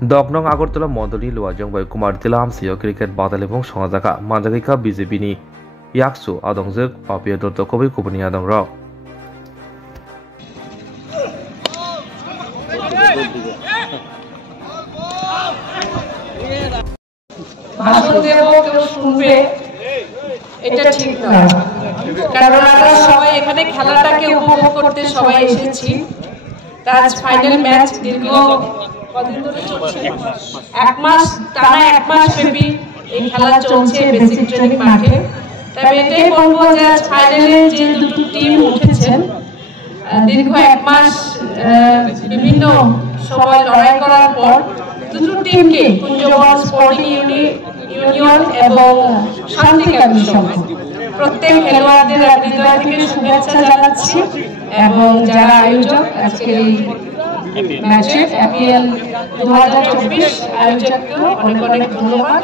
10 নং আগরতলা मदनी लुवाजों बै कुमारटिला हामसियाव क्रिकेट बादायलायमुं संजाखा मानजाखैखा बीजेपीनि याक्सु आदंजों पापिया दत्तकबै कुबुनि आदंराव ভাষণ দেব কেউ শুনবে এটা ঠিক নয়, কারণ আমরা সবাই এখানে খেলাটাকে উপভোগ করতে সবাই এসেছি। আজ ফাইনাল ম্যাচ দীর্ঘ কতদিন ধরে চলছে, এক মাস ব্যাপী এই খেলা চলছে বেসিক ট্রেনিং মাঠে। তবে এটাই বলবো যে আজ ফাইনালে যে দুটো টিম উঠেছেন, দীর্ঘ এক মাস বিভিন্ন সময় লড়াই করার পর দুটো টিমকে কুঞ্জবন স্পোর্টিং ইউনিয়ন এবং শান্তিকামী সমাজ প্রত্যেক খেলোয়াড়দের হৃদয় থেকে শুভেচ্ছা জানাচ্ছি এবং যারা আয়োজক আজকের এই ম্যাচের আইপিএল 2024 আয়োজককে অনেক অনেক ধন্যবাদ।